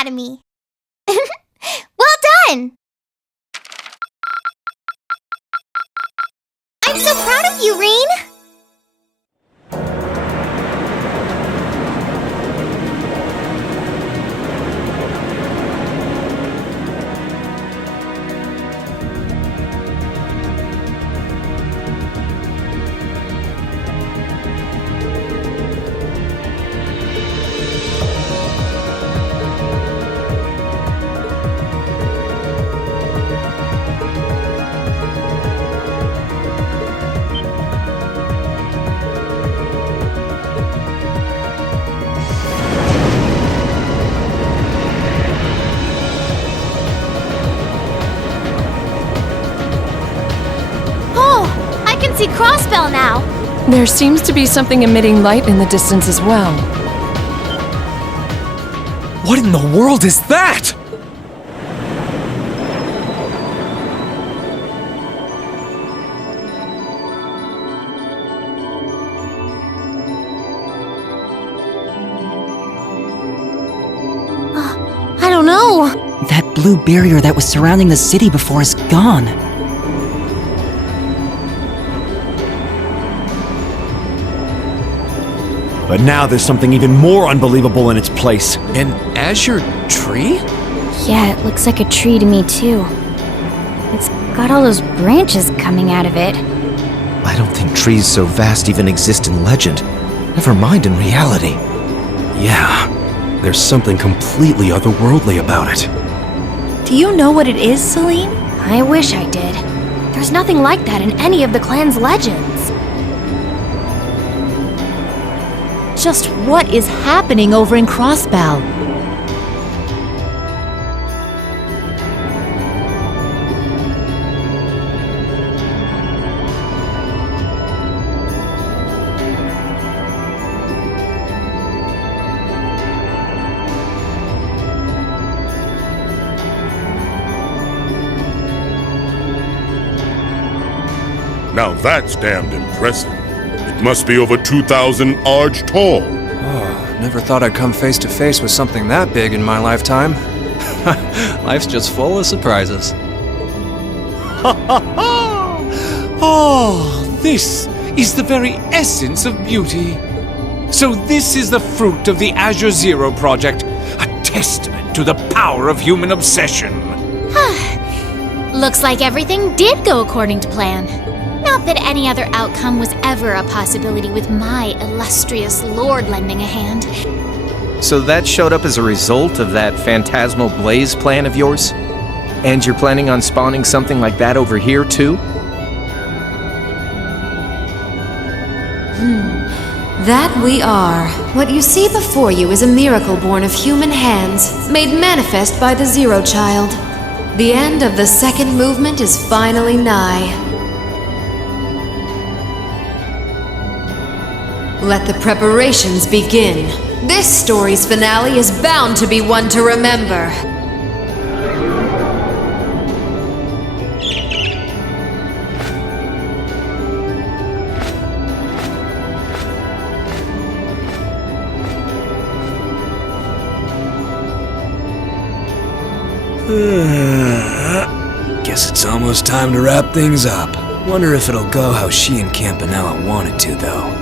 out of me. Well done! I'm so proud of you, Rean! See Crossbell now. There seems to be something emitting light in the distance as well. What in the world is that? I don't know. That blue barrier that was surrounding the city before is gone. But now there's something even more unbelievable in its place. An azure tree? Yeah, it looks like a tree to me too. It's got all those branches coming out of it. I don't think trees so vast even exist in legend. Never mind in reality. Yeah, there's something completely otherworldly about it. Do you know what it is, Celine? I wish I did. There's nothing like that in any of the clan's legends. Just what is happening over in Crossbell? Now that's damned impressive. It must be over 2,000 arj tall. Oh, never thought I'd come face to face with something that big in my lifetime. Life's just full of surprises. Oh, this is the very essence of beauty. So this is the fruit of the Azure Zero project, a testament to the power of human obsession. Looks like everything did go according to plan. Not that any other outcome was ever a possibility with my illustrious lord lending a hand. So that showed up as a result of that phantasmal blaze plan of yours? And you're planning on spawning something like that over here too? That we are. What you see before you is a miracle born of human hands, made manifest by the Zero Child. The end of the second movement is finally nigh. Let the preparations begin. This story's finale is bound to be one to remember. Guess it's almost time to wrap things up. Wonder if it'll go how she and Campanella wanted to, though.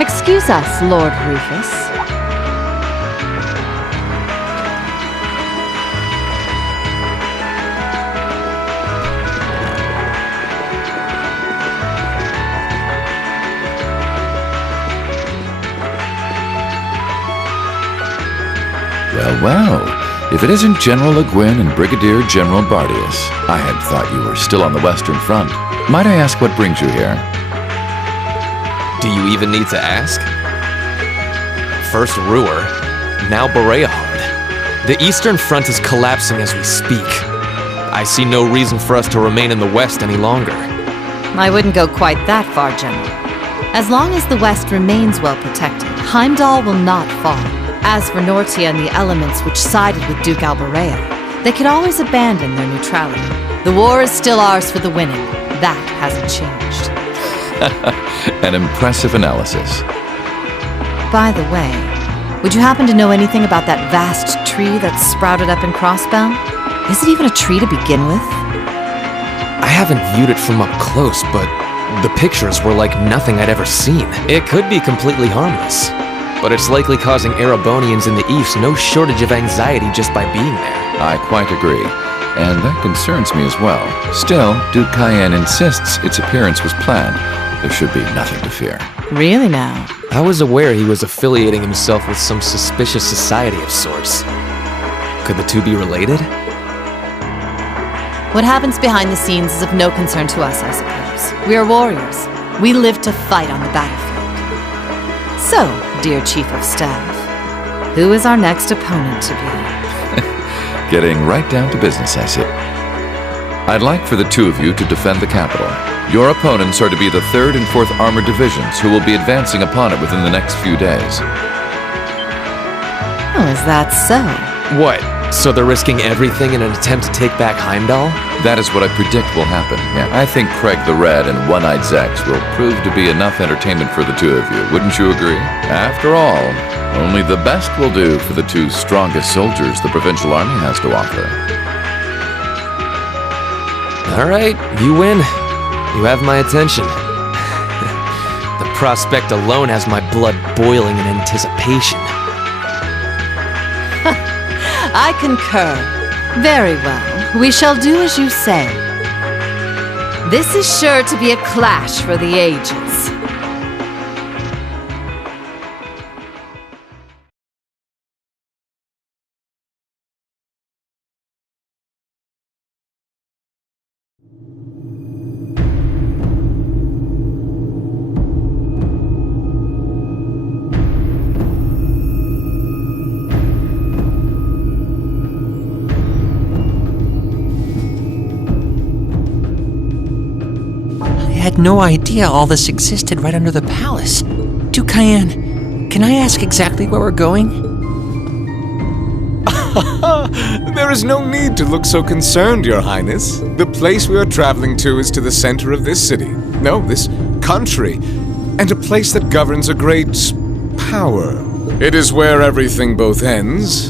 Excuse us, Lord Rufus. Well, if it isn't General Le Guin and Brigadier General Bardius, I had thought you were still on the Western Front. Might I ask what brings you here? Do you even need to ask? First Ruhr, now Bereahard. The Eastern Front is collapsing as we speak. I see no reason for us to remain in the West any longer. I wouldn't go quite that far, General. As long as the West remains well protected, Heimdall will not fall. As for Nortia and the elements which sided with Duke Alberea, they could always abandon their neutrality. The war is still ours for the winning. That hasn't changed. An impressive analysis. By the way, would you happen to know anything about that vast tree that's sprouted up in Crossbell? Is it even a tree to begin with? I haven't viewed it from up close, but the pictures were like nothing I'd ever seen. It could be completely harmless, but it's likely causing Erebonians in the East no shortage of anxiety just by being there. I quite agree, and that concerns me as well. Still, Duke Cayenne insists its appearance was planned. There should be nothing to fear. Really now? I was aware he was affiliating himself with some suspicious society of sorts. Could the two be related? What happens behind the scenes is of no concern to us, I suppose. We are warriors. We live to fight on the battlefield. So, dear Chief of Staff, who is our next opponent to be? Getting right down to business, I see. I'd like for the two of you to defend the capital. Your opponents are to be the 3rd and 4th Armored Divisions, who will be advancing upon it within the next few days. Oh, is that so? What? So they're risking everything in an attempt to take back Heimdall? That is what I predict will happen. Yeah, I think Craig the Red and One-Eyed Zex will prove to be enough entertainment for the two of you. Wouldn't you agree? After all, only the best will do for the two strongest soldiers the Provincial Army has to offer. All right, you win. You have my attention. The prospect alone has my blood boiling in anticipation. I concur. Very well. We shall do as you say. This is sure to be a clash for the ages. I had no idea all this existed right under the palace. Duke Cayenne, can I ask exactly where we're going? There is no need to look so concerned, Your Highness. The place we are traveling to is to the center of this city. No, this country. And a place that governs a great power. It is where everything both ends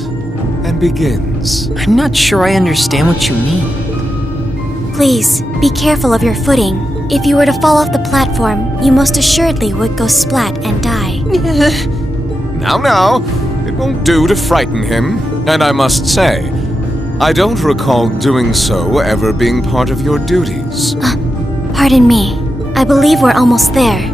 and begins. I'm not sure I understand what you mean. Please, be careful of your footing. If you were to fall off the platform, you most assuredly would go splat and die. Now, it won't do to frighten him. And I must say, I don't recall doing so ever being part of your duties. Pardon me. I believe we're almost there.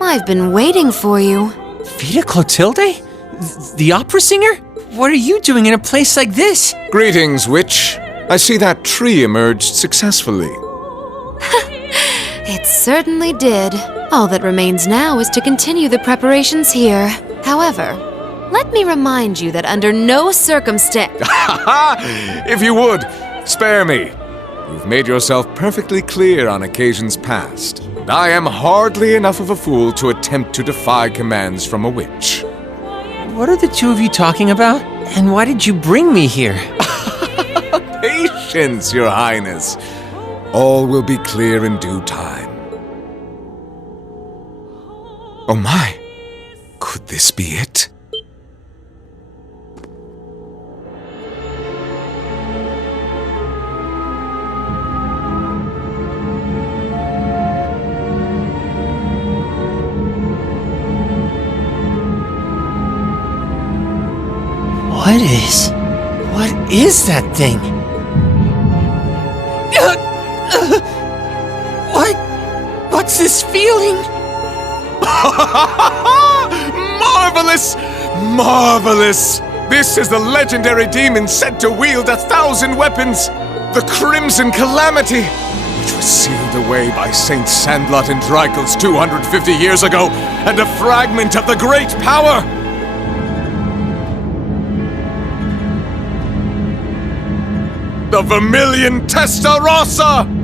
I've been waiting for you. Vita Clotilde? The opera singer? What are you doing in a place like this? Greetings, witch. I see that tree emerged successfully. It certainly did. All that remains now is to continue the preparations here. However, let me remind you that under no circumstance... If you would, spare me. You've made yourself perfectly clear on occasions past. And I am hardly enough of a fool to attempt to defy commands from a witch. What are the two of you talking about? And why did you bring me here? Patience, Your Highness. All will be clear in due time. Oh my, could this be it? What is that thing? What's this feeling? Marvelous! Marvelous! This is the legendary demon said to wield 1,000 weapons! The Crimson Calamity! Which was sealed away by Saint Sandlot and Drykel's 250 years ago, and a fragment of the Great Power! The Vermilion Testarossa!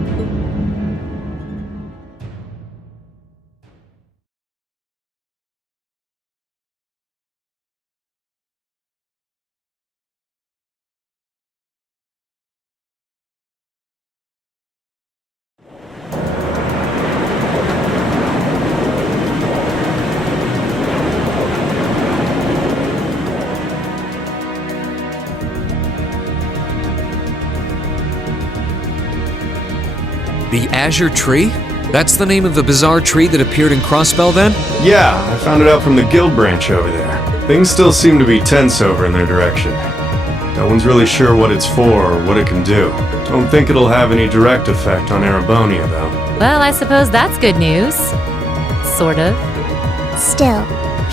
The Azure Tree? That's the name of the bizarre tree that appeared in Crossbell then? Yeah, I found it out from the guild branch over there. Things still seem to be tense over in their direction. No one's really sure what it's for or what it can do. Don't think it'll have any direct effect on Erebonia, though. Well, I suppose that's good news. Sort of. Still,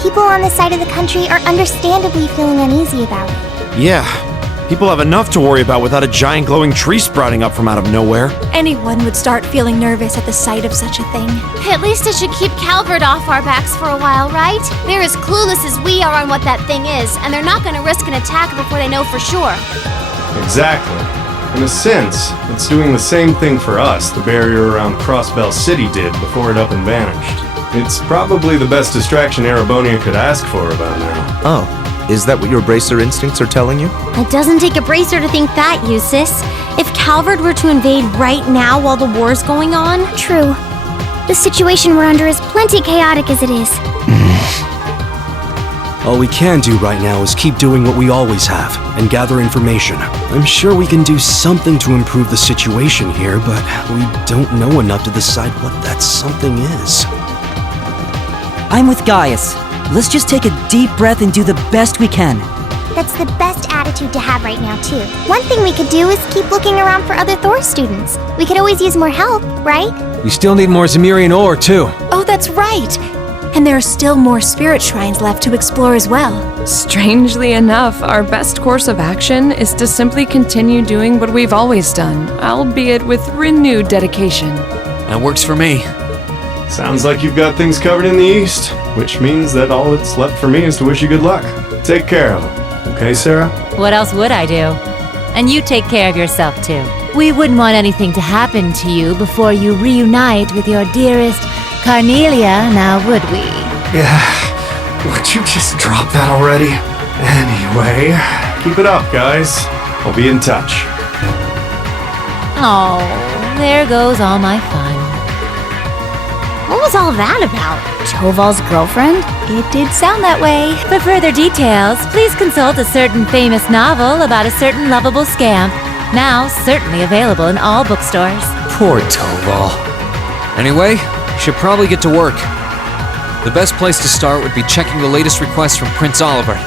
people on this side of the country are understandably feeling uneasy about it. Yeah, people have enough to worry about without a giant glowing tree sprouting up from out of nowhere. Anyone would start feeling nervous at the sight of such a thing. At least it should keep Calvert off our backs for a while, right? They're as clueless as we are on what that thing is, and they're not going to risk an attack before they know for sure. Exactly. In a sense, it's doing the same thing for us the barrier around Crossbell City did before it up and vanished. It's probably the best distraction Erebonia could ask for about now. Oh, is that what your bracer instincts are telling you? It doesn't take a bracer to think that, Eustace. If Calvert were to invade right now while the war's going on... True. The situation we're under is plenty chaotic as it is. All we can do right now is keep doing what we always have, and gather information. I'm sure we can do something to improve the situation here, but we don't know enough to decide what that something is. I'm with Gaius. Let's just take a deep breath and do the best we can. That's the best attitude to have right now, too. One thing we could do is keep looking around for other Thor students. We could always use more help, right? We still need more Zemirian ore, too. Oh, that's right! And there are still more spirit shrines left to explore as well. Strangely enough, our best course of action is to simply continue doing what we've always done, albeit with renewed dedication. That works for me. Sounds like you've got things covered in the east, which means that all that's left for me is to wish you good luck. Take care of them. Okay, Sarah? What else would I do? And you take care of yourself, too. We wouldn't want anything to happen to you before you reunite with your dearest Carnelia, now would we? Yeah. Would you just drop that already? Anyway, keep it up, guys. I'll be in touch. Oh, there goes all my fun. What was all that about? Toval's girlfriend? It did sound that way. For further details, please consult a certain famous novel about a certain lovable scamp, now certainly available in all bookstores. Poor Toval. Anyway, we should probably get to work. The best place to start would be checking the latest requests from Prince Oliver.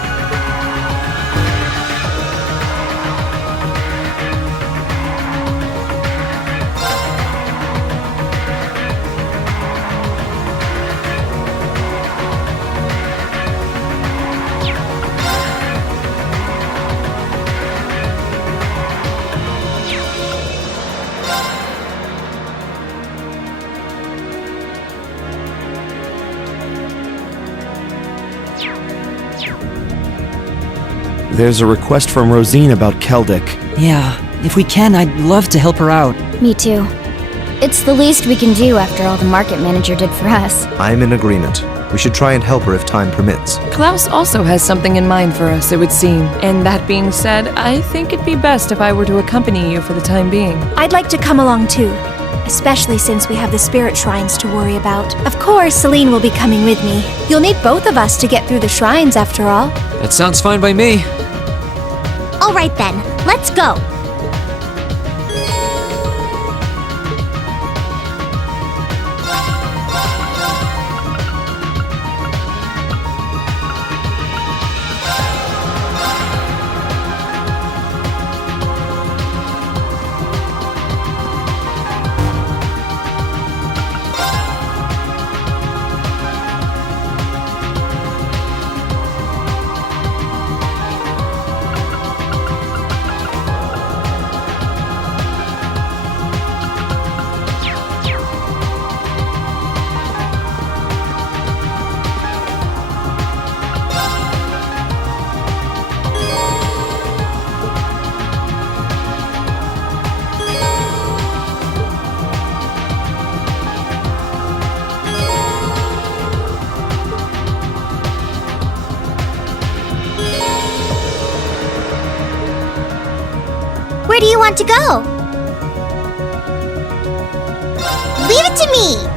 There's a request from Rosine about Keldic. Yeah, if we can, I'd love to help her out. Me too. It's the least we can do after all the market manager did for us. I'm in agreement. We should try and help her if time permits. Klaus also has something in mind for us, it would seem. And that being said, I think it'd be best if I were to accompany you for the time being. I'd like to come along too, especially since we have the spirit shrines to worry about. Of course, Celine will be coming with me. You'll need both of us to get through the shrines after all. That sounds fine by me. All right then, let's go. want to go? Leave it to me!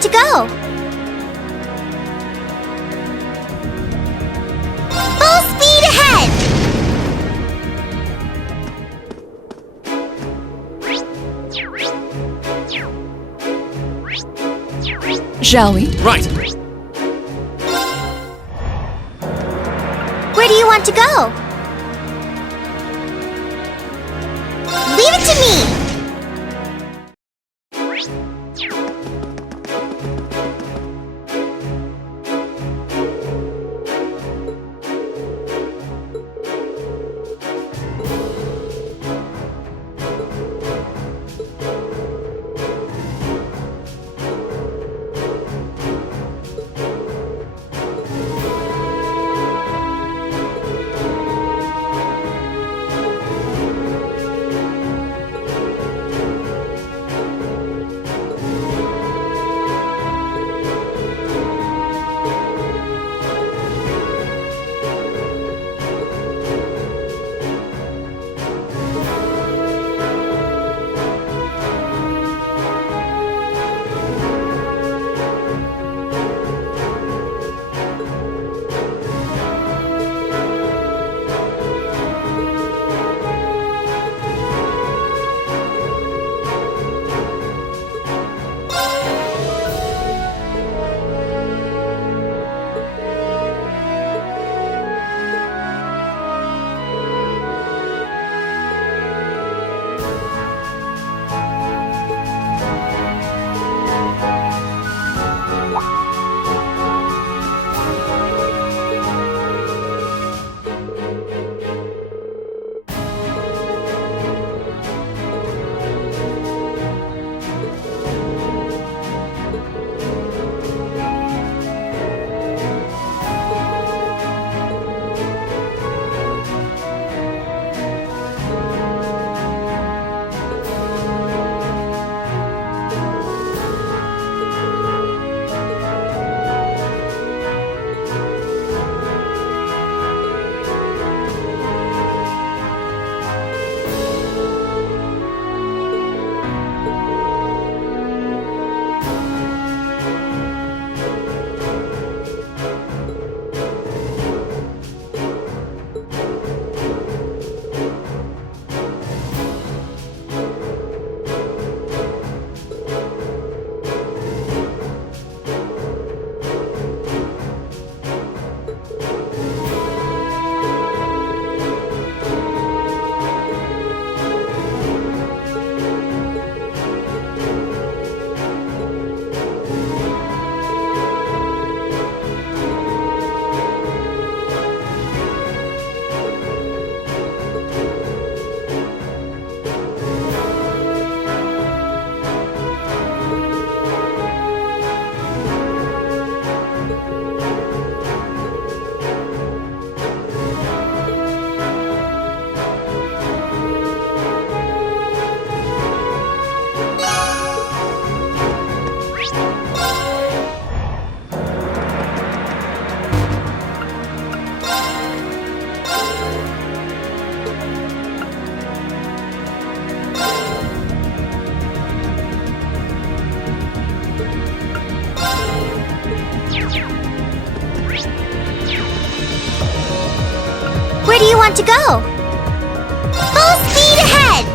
want to go? Full speed ahead! Shall we? Right. Where do you want to go? Leave it to me! Where do you want to go? Full speed ahead!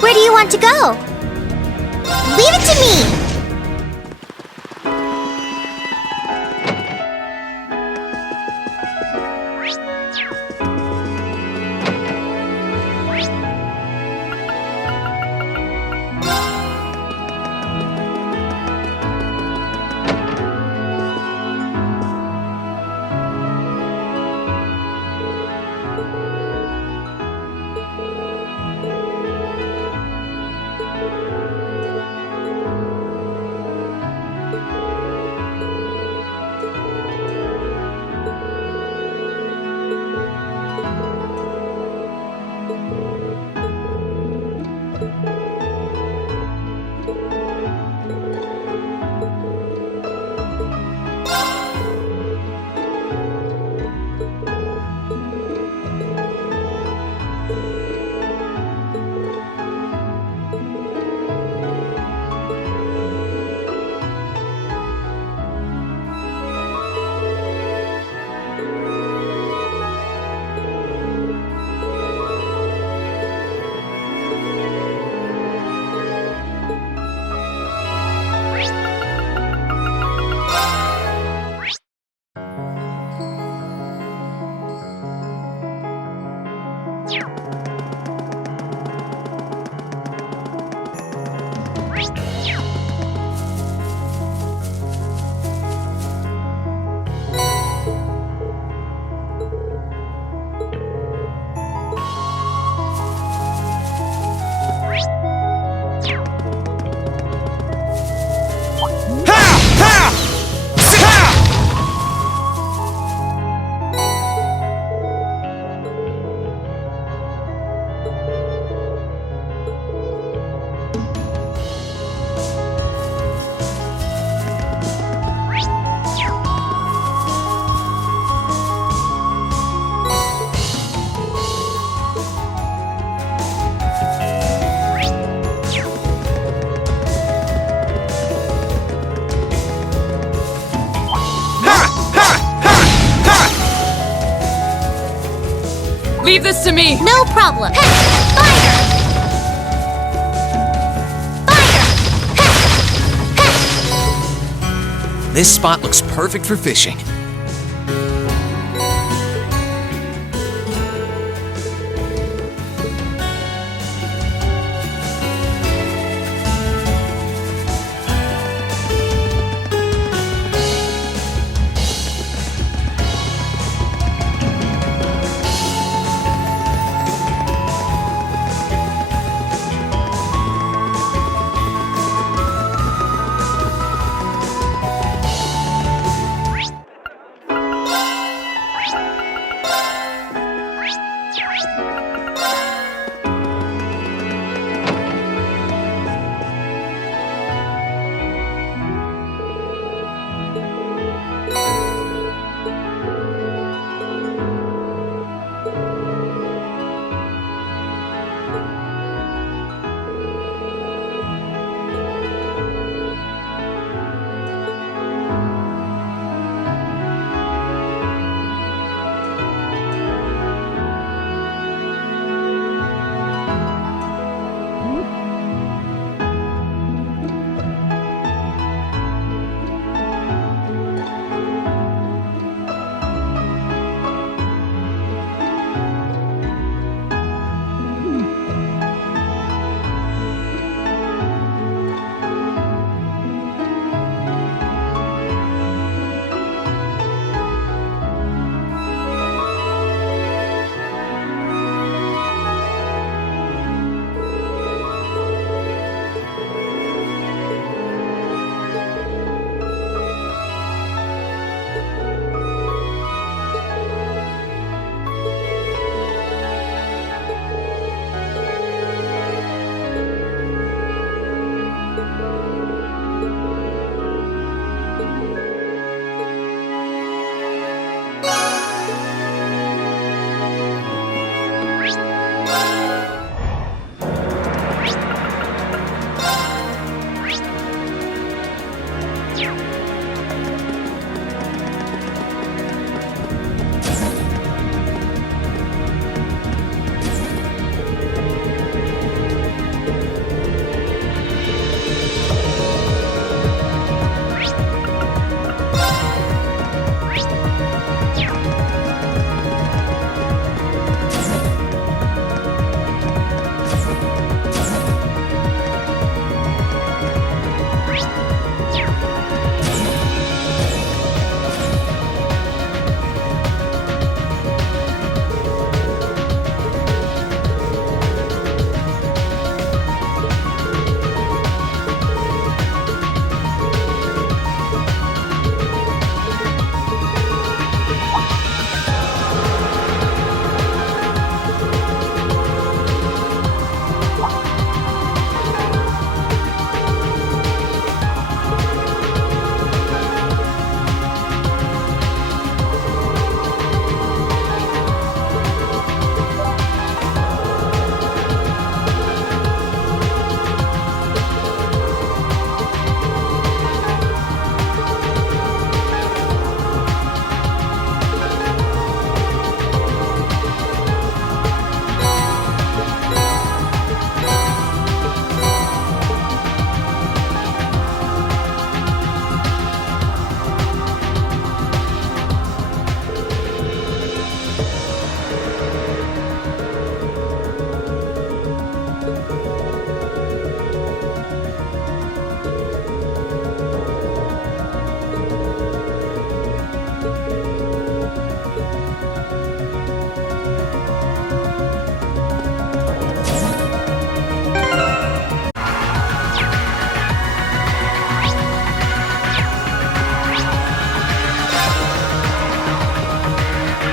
Where do you want to go? Leave it to me! Leave this to me! No problem! This spot looks perfect for fishing.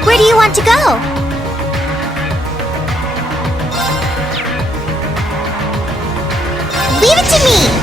Where do you want to go? Leave it to me!